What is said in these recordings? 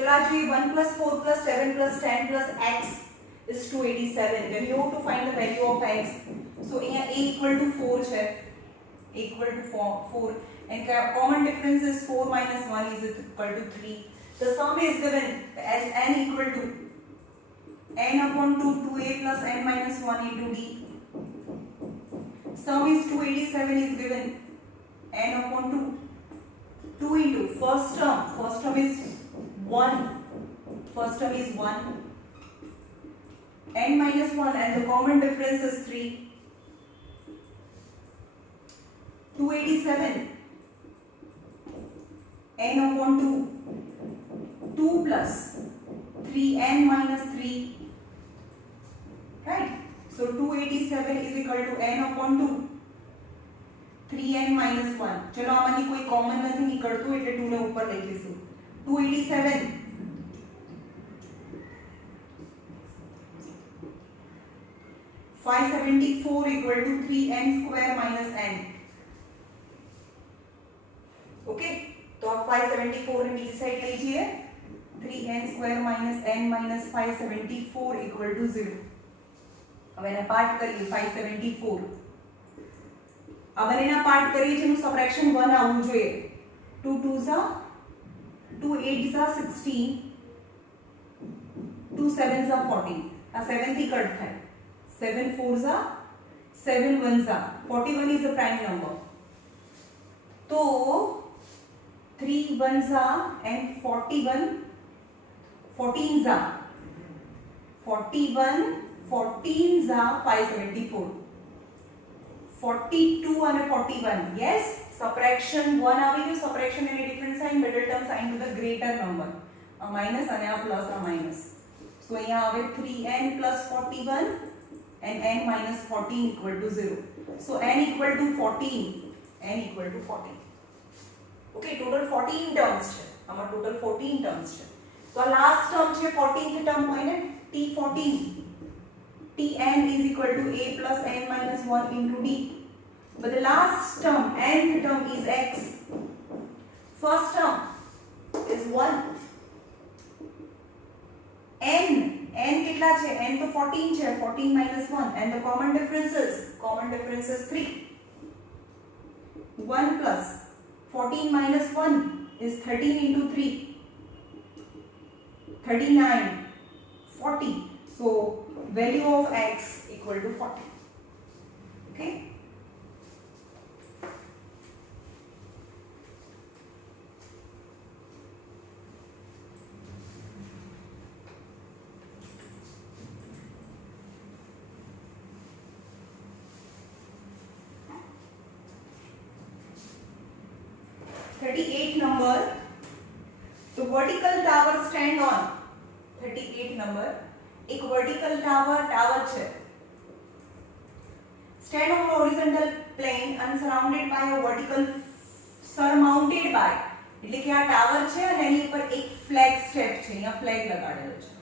चलो आज ये 1 plus 4 plus 7 plus 10 plus x is 287. Then you have to find the value of x. So here a equal to 4 છે, equal to 4 and common difference is 4 minus 1 is equal to 3. The sum is given as n equal to n upon 2 2a plus n minus 1 into d. Sum is 287 is given n upon 2 into first term is 1, first term is 1, n minus 1 and the common difference is 3. 287 n upon 2 plus 3n minus 3, right? So 287 is equal to n upon 2 3n minus 1. चलो आमांनी कोई कॉमन नहीं निकलતું એટલે 2 ને ઉપર લઈ લેશું. 287 574 equal to 3n square minus n. Okay, तो अब 574 ने बीजी साइड लीजिए, 3n square minus n minus 574 equal to 0. अब एना पार्ट करिए 574. अब एना पार्ट करिए જેનું સબટ્રેક્શન 1 આવવું જોઈએ. 2 2s are 2 8s are 16, 2 7s are 14. આ 7 થી કટ થાય. 7 4s are 7 1s are 41 is a prime number. तो 3 1s are and 41 14s are 41 14s are 574. 42 અને 41. yes, subtraction 1 આવી ગયું. subtraction એને different sign, middle term sign to the greater number. આ minus અને આ plus આ minus. so અહીંયા આવે 3n plus 41 and n minus 14 equal to 0. so n equal to 14, n equal to 14. okay, total 14 terms છે. આમાં total 14 terms છે. તો આ last term છે 14th term હોય ને, t14. Tn is equal to a plus n minus 1 into d. But the last term, nth term is x. First term is 1. n કેટલા છે? n તો 14 છે, 14 minus 1 and the common difference is 3. 1 plus 14 minus 1 is 13 into 3. 39, 40. So value of x equal to 40. Okay. number, the vertical tower stand on 38 number. एक vertical tower છે, stand on horizontal plane and surrounded by a vertical surmounted by, એટલે કે આ ટાવર છે અને એની ઉપર એક flag step છે, અહીંયા ફ્લેગ લગાડેલો છે,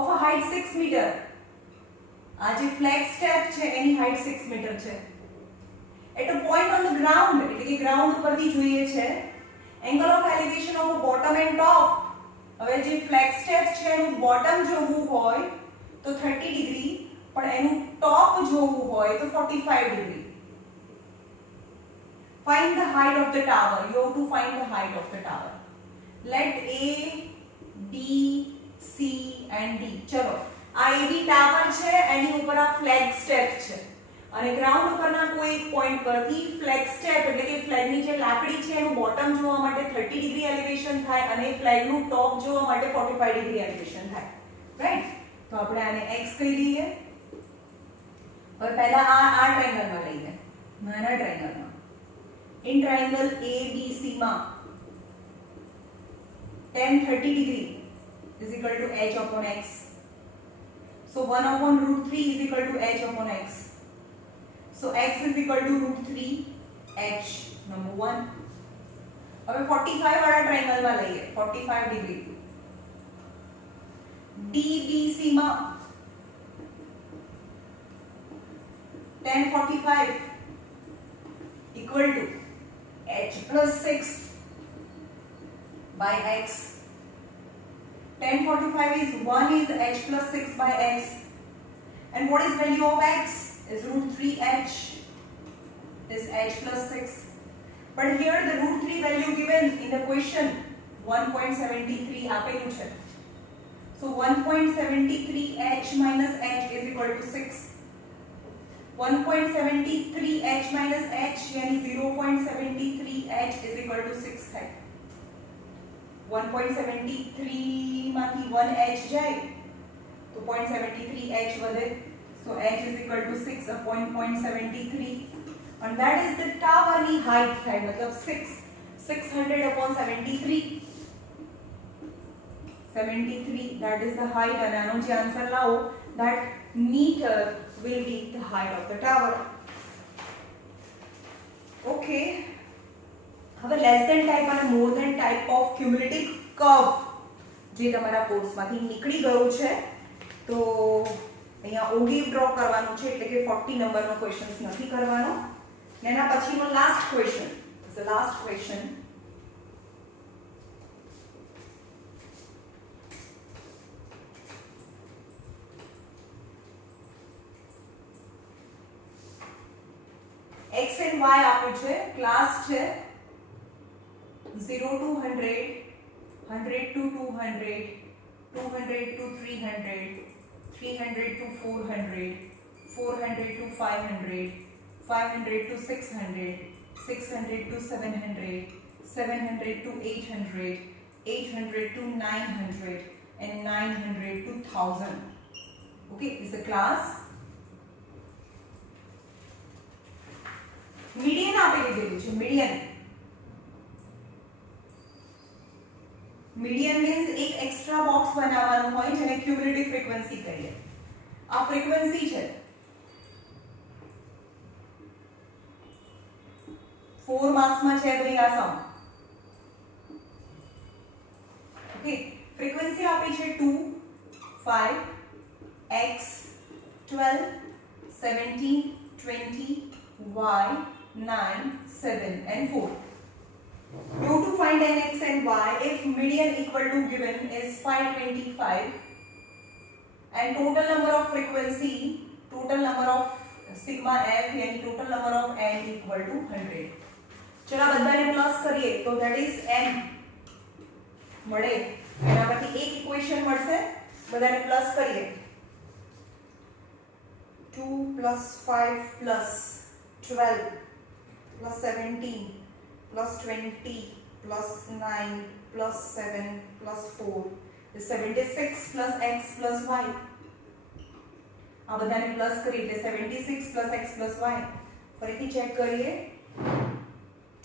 of a height 6 meter. આ જે ફ્લેગ સ્ટેપ છે એની હાઈટ 6 મીટર છે. at a point on the ground, એટલે કે ગ્રાઉન્ડ ઉપરથી જોઈએ છે, angle of elevation of a bottom and top. હવે જે ફ્લેગ સ્ટેપ છે એનું બોટમ જોવું હોય તો 30 ડિગ્રી, પણ એનું ટોપ જોવું હોય તો 45 degree. Find the height of the tower. You have to find the height of the tower. Let A, B, C and D. ચલો, આ AB ટાવર છે, એની ઉપર આ ફ્લેગ સ્ટેપ છે અને ગ્રાઉન્ડ ઉપરના કોઈ એક પોઈન્ટ પરથી ફ્લેગ સ્ટેપ એટલે કે ફ્લેગની જે લાકડી છે એનું બોટમ જોવા માટે 30 ડિગ્રી એલિવેશન થાય અને ફ્લેગનું ટોપ જોવા માટે 45 ડિગ્રી એલિવેશન થાય, રાઈટ? તો આપણે આને x કહી દઈએ. હવે પહેલા આ ટ્રાયેંગલમાં લઈએ, નાના ટ્રાયેંગલમાં. ઇન ટ્રાયેંગલ ABC માં tan 30 degree is equal to h upon x. So 1 upon root 3 is equal to h upon x. So x is equal to root 3 h, number 1. હવે 45 વાળા ટ્રાયેંગલમાં લઈએ, 45 ડિગ્રી. DBC માં tan 45 equal to h plus 6. by x. 1045 is 1 is h plus 6 by x. And what is value of x? Is root 3h is h plus 6. But here the root 3 value given in the question 1.73 આપેલું છે. So 1.73h minus h is equal to 6. 1.73h minus h यानी 0.73h is equal to 6 है. 1.73 માંથી 1h જાય તો 0.73h વધે. So h is equal to 6 upon 0.73 and that is the tower ની height થાય મતલબ 600 upon 73 that is the height and આનો જે આન્સર લાવો that meter will be the height of the tower. Okay, હવે less than type અને more than type of cumulative curve જે તમારા કોર્સમાંથી નીકળી ગયું છે તો અહીંયા ઓગી ડ્રો કરવાનું છે એટલે કે 40 નંબરનો ક્વેશ્ચન્સ નથી કરવાનો. ને એના પછીનો last question is the last question. x and y આપ્યું છે. ક્લાસ છે 0 to 100, 100 to 200, 200 to 300, 300 to 400, 400 to 500, 500 to 600, 600 to 700, 700 to 800, 800 to 900 and 900 to 1000. Okay, this is a class. Median આપી દીધેલું છે. મીડિયન મીન્સ એક એક્સ્ટ્રા બોક્સ બનાવવાનું હોય જેને ક્યુમ્યુલેટિવ ફ્રીક્વન્સી કહીએ. આ ફ્રીક્વન્સી છે 4 માર્ક્સમાં છે ભાઈ આ સમ. ઓકે, ફ્રીક્વન્સી આપી છે 2 5 x 12 17 20 y 9 7 and 4. You to find n x and y if median equal to given is 525 and total number of frequency, total number of sigma f yani total number of n equal to 100. चला બધાને પ્લસ કરીએ તો that is n મળે. એના પછી એક ઇક્વેશન મળશે, બધાને પ્લસ કરીએ 2 plus 5 plus 12 plus 17 plus 20 plus 9 plus 7 plus 4 is 76 plus x plus y. આ બધાને પ્લસ કરી એટલે 76 plus x plus y. ફરીથી ચેક કરીએ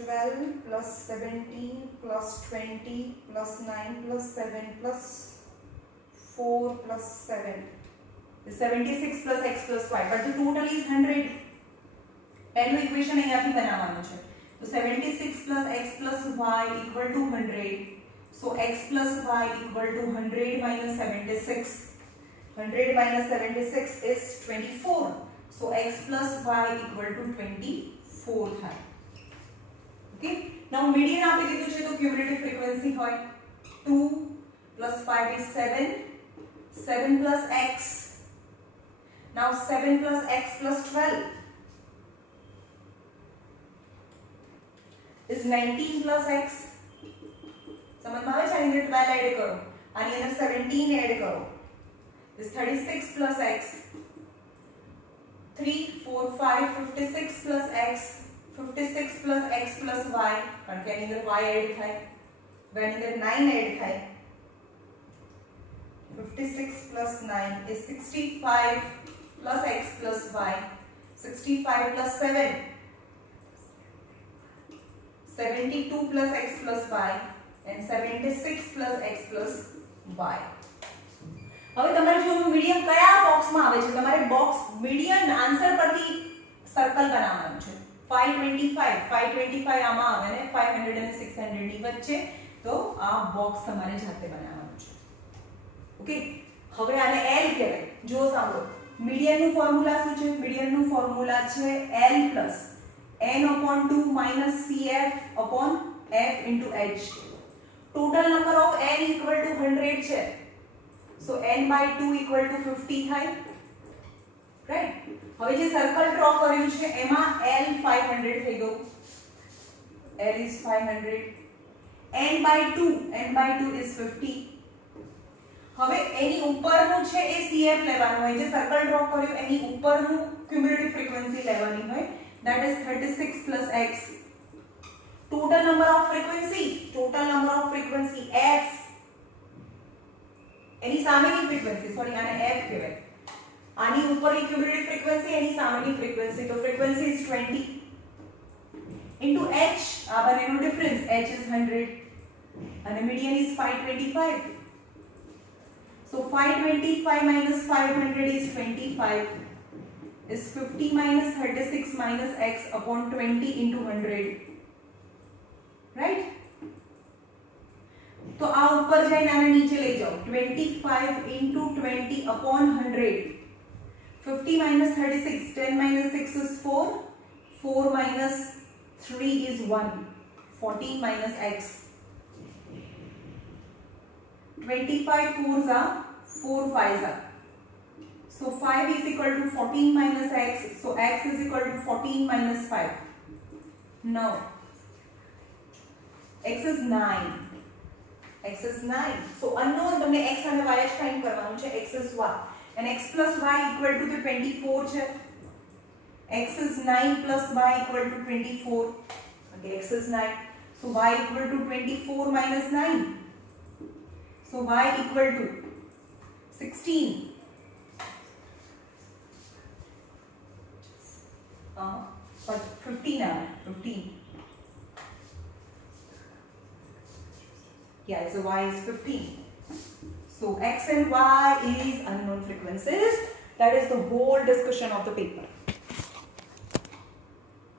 12 plus 17 plus 20 plus 9 plus 7 plus 4 plus 7 is 76 plus x plus y, but the total is 100. પહેલું ઇક્વેશન અહીંયાથી બનાવવાનું છે. તો 76 plus x plus y equal to 100. So x plus y equal to 100 minus 76. 100 minus 76 is 24. So x plus y equal to 24 થાય. Okay, now median આપી દીધું છે તો ક્યુમ્યુલેટિવ ફ્રીક્વન્સી હોય 2 plus 5 is 7, 7 plus x. Now 7 plus x plus 12 is 19 plus x. સમજમાં આવે છે? આની અંદર 12 એડ કરો, આની અંદર 17 એડ કરો, is 36 plus x. 3 4 5 56 plus x, 56 plus x plus y, કારણ કે આની અંદર y એડ થાય, આની અંદર 9 એડ થાય. 56 plus 9 is 65 plus x plus y. 65 plus 7 72 plus x plus y and 76 plus x plus y. હવે તમારે જોવાનું મીડિયન કયા બોક્સમાં આવે છે. તમારે બોક્સ મીડિયન આન્સર પરથી સર્કલ બનાવવાનું છે. 525 આમાં આવે ને 500 અને 600 ની વચ્ચે, તો આ બોક્સ તમારે જાતે બનાવવાનું છે. ઓકે, હવે આને L કહેવાય. જો સાંભળો, મીડિયનનું ફોર્મ્યુલા શું છે? મીડિયનનું ફોર્મ્યુલા છે L plus n upon 2 minus CF upon F into H. total number of n equal to 100 છે, so n by 2 equal to 50 થાય, right? હવે જે સર્કલ ડ્રો કર્યું છે એમાં l 500 થઈ ગયું, l is 500, n by 2 is 50. હવે એની ઉપરનું છે એ CF લેવાનું હોય, જે સર્કલ ડ્રો કર્યું એની ઉપરનું ક્યુમ્યુલેટિવ ફ્રીક્વન્સી લેવાની હોય, that is 36 plus x. total number of frequency f, એની સામેની ફ્રીક્વન્સી, સોરી આને f કહેવાય, આની ઉપરની ક્યુમ્યુલેટિવ ફ્રીક્વન્સી એની સામેની ફ્રીક્વન્સી, તો ફ્રીક્વન્સી is 20 into h, આ બંનેનો ડિફરન્સ, h is 100 અને મીડિયન is 525. So 525 minus 500 is 25, is 50 minus 36 minus x upon 20 into 100, right? तो आ ऊपर जाइने आने नीचे ले जाओ, 25 into 20 upon 100, 50 minus 36, 10 minus 6 is 4, 4 minus 3 is 1, 14 minus x. 25 fours are 4 fives are, so 5 is equal to 14 minus x, so x is equal to 14 minus 5. Now x is 9, so unknown તમને x અને y જ ફાઇન્ડ કરવાનું છે, x is y and x plus y equal to the 24 છે, x is 9 plus y equal to 24, okay, x is 9, so y equal to 24 minus 9, so y equal to 16, but 15 now, 15, yeah, so y is 15. So x and y is unknown frequencies. That is the whole discussion of the paper.